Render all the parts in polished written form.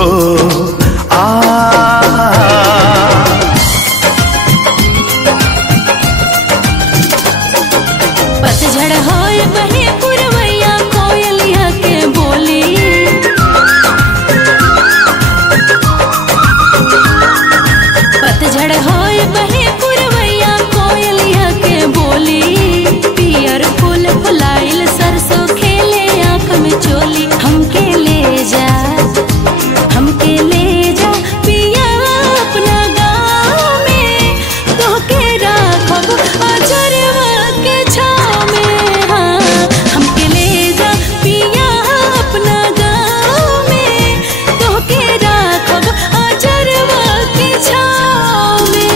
हो आ। पतझड़ होए बहे पुरवैया कोयलिया के बोली, पतझड़ होए बहे पुरवैया कोयलिया के बोली। पियर फूल फुलाइल सरसों खेले आँख में चोली। हमके ले जा, हमके ले जा पिया अपना गाँव में, तोहके राखब अजरवा के छाँव में। हाँ, हमके ले जा पिया अपना गाँव में, तोहके राखब अजरवा के छाँव में।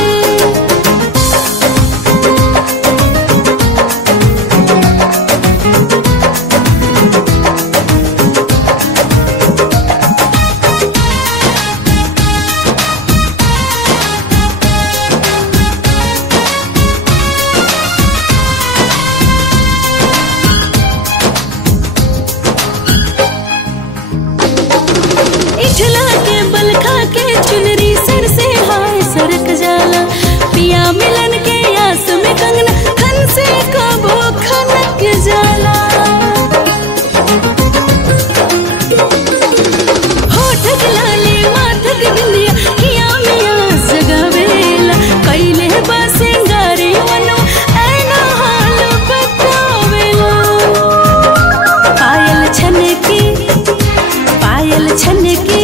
इठला के बल खा के चुनरी सर से हाय सरक जाला। पिया मिलन के आस में कंगना खन से कबो खनक जाला। होठ के लाली माथ के बिंदिया किया मिया सगावेला। कैले बा सिंगारी वनो ऐना हाल बतावेला। पायल छन की, पायल छन की